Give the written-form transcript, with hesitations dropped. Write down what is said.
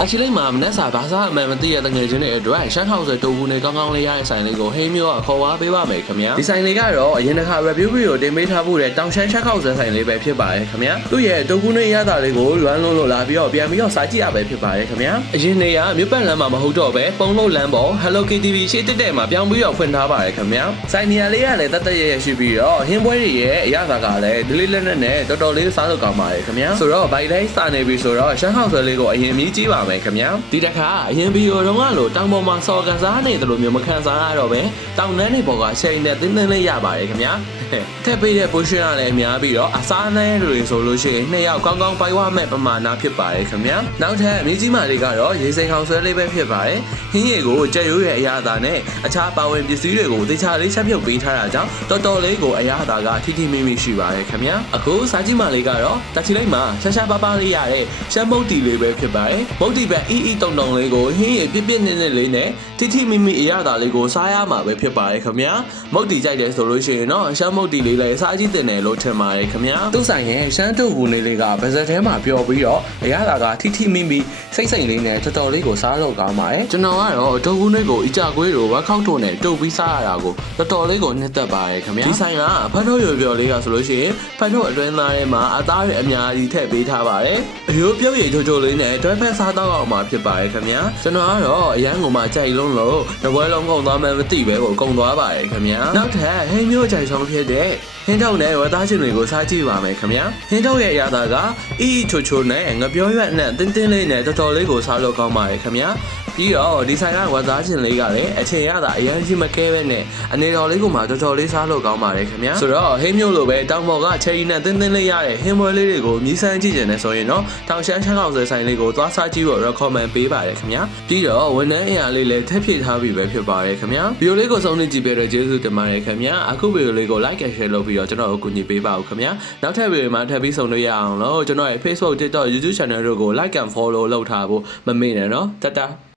တချီလေးမှာမနေ့စာဘာသာအမှန်မသိရတဲ့ငွေချင်းတွေအတွက်ရှမ်းဟောက်ဆွဲတူဘူးနဲ့ကောင်းကောင်းလေးရတဲ့ဆိုင်လေးကိုဟိမ်းမျိုးကခေါ်ဝါးပေးပါမယ်ခင်ဗျာဒီဆိုင်လေးကတော့အရင်တစ်ခါ review ကိုတင်ပေးထားဖို့တဲ့တောင်ရှမ်းရှက်ခောက်ဆွဲဆိုင်လေးပဲဖြစ်ပါတယ်ခင်ဗျာသူ့ရဲ့တူဘူးနဲ့ရတာလေးကိုလွမ်းလို့လာပြီးတော့ပြန်ပြီးတော့စားကြည့်ရပဲဖြစ်ပါတယ်ခင်ဗျာအရင်နေကမြို့ပတ်လမ်းမှာမဟုတ်တော့ပဲပုံလို့လမ်းပေါ် Hello KTV ရှေ့တက်တဲ့မှာပြောင်းပြီးတော့ဖွင့်ထားပါတယ်ခင်ဗျာဆိုင်နေရာလေးကလည်းတတ်ရရှိပြီးတော့ဟင်းပွဲတွေရဲ့အရသာကလည်းဒီလေးလက်နဲ့တော်တော်လေးစားလို့ကောင်းပါတယ်ခင်ဗျာဆိုတော့ဘိုက်တိုင်းစနေပြီဆိုတော့ရှမ်းဟောက်ဆွဲလေးကိုအရင်မြည်ကြည့်ပါမယ်ခင်ဗျာဒီတစ်ခါအရင်ဗီဒီယိုတုန်းကလို့တောင်ပေါ်မှာစော်ကန်စားနေတယ်လို့မျိုးမခံစားရတော့ပဲတောင်တန်းတွေပေါ်ကချိန်နဲ့တင်းတင်းလေးရပါတယ်ခင်ဗျာထည့်ပေးတဲ့ portion ကလည်းအများပြီးတော့အစားနှဲတွေဆိုလို့ရှိရင်2ယောက်ကောင်းကောင်းပိုက်ဝမဲ့ပမာဏဖြစ်ပါတယ်ခင်ဗျာနောက်ထပ်မြေကြီးမာလေးကတော့ရေစိမ်ဟောင်ဆွဲလေးပဲဖြစ်ပါတယ်ဟင်းရည်ကိုကြက်ရိုးရဲ့အရာသားနဲ့အခြားပါဝင်ပစ္စည်းတွေကိုတေချာလေးချက်ပြုတ်ပေးထားတာကြောင့်တော်တော်လေးကိုအရာသားကထိထိမိမိရှိပါတယ်ခင်ဗျာအခုစားကြည့်မာလေးကတော့တချီလိုက်မှာရှာပါလေးရတဲ့ရှမ်းမုတ်တီလေးပဲဖြစ်ပါတယ်မုတ်တီပဲတုံလေးကိုဟင်းရည်ပြစ်နေလေးနဲ့ထိထိမိမိအရာသားလေးကိုစားရမှာပဲဖြစ်ပါတယ်ခင်ဗျာမုတ်တီကြိုက်တယ်ဆိုလို့ရှိရင်တော့ရှမ်းမုတ်တီလေးလည်းစားကြည့်တင်တယ်လို့ထင်ပါတယ်ခင်ဗျာသူ့ဆိုင်ရဲ့ရှမ်းတုပ်ဘူးလေးကဗဇက်ထဲမှာပျော်ပြီးတော့အရာသားကထိထိမိမိစိတ်လေးနဲ့တော်တော်လေးကိုစားလို့ကောင်းပါတယ်ကျွန်တော်ကတော့တုပ်ဘူးလေးကိုအကြကွေးလိုဝက်ခောက်ထုတ်နဲ့တုပ်ပြီးစားရတာကိုတော်လေးကိုနှစ်သက်ပါတယ်ခင်ဗျာဒီဆိုင်ကဖတ်ထုတ်ရွယ်လေးကဆိုလို့ရှိရင်ဖတ်ထုတ်အတွင်းသားထဲမှာအသားတွေအများကြီးထည့်ပေးထားပါတယ်အရိုးပြုတ်ရည်ချိုလေးနဲ့တွဲဖက်စားတော့အောင်မှာဖြစ်ပါတယ်ခင်ဗျာကျွန်တော်ကတော့အရန်ကိုမှကြိုက်လုံးလို့တပွဲလုံးကုန်သွားမှမသိပဲကိုကုန်သွားပါတယ်ခင်ဗျာနောက်ထပ်ဟင်းမျိုးကြိုက်ဆောင်ဖြစ်တဲ့ဟင်းထုတ်နဲ့ဝက်သားချင်းတွေကိုစားကြည့်ပါမယ်ခင်ဗျာဟင်းထုတ်ရဲ့အရာသားကအီချိုနဲ့ငပြောရွက်နဲ့တင်းလေးနဲ့တော်လေးကိုစားလို့ကောင်းပါတယ်ခင်ဗျာပြီးတော့ဒီဆိုင်ကဝက်သားချင်းလေးကလည်းအချိန်ရတာအရင်ရှိမကဲပဲနဲ့အနေတော်လေးကိုမှတော်လေးစားလို့ကောင်းပါတယ်ခင်ဗျာဆိုတော့ဟင်းမျိုးလိုပဲတောင်ပေါ်ကချယ်ရီနဲ့တင်းလေးရတဲ့ဟင်းပွဲလေးတွေကိုမြည်ဆန်းကြည့်ကြတယ်ဆိုရင်တော့ထောင်ရှမ်းချောက်ဆွဲဆိုင်လေးကိုသွားစားကြည့်ဖို့ recommend ပေးပါတယ်ခင်ဗျာပြီးတော့ဝန်ထမ်းအရာလေးလည်းထပ်ဖြည့်ထားပြီးပဲဖြစ်ပါတယ်ခင်ဗျာဗီဒီယိုလေးကိုဆုံးနေကြည့်ပေးတဲ့ကျေးဇူးတင်ပါတယ်ခင်ဗျာအခုဗီဒီယိုလေးကို like and share လုပ်ပြီးတော့ကျွန်တော်ကိုကူညီပေးပါဦးခင်ဗျာနောက်ထပ်ဗီဒီယိုမှာထပ်ပြီးဆုံလို့ရအောင်လို့ကျွန်တော်ရဲ့ Facebook TikTok YouTube channel တို့ကို like and follow လုပ်ထားဖို့မမေ့နဲ့နော်တတ်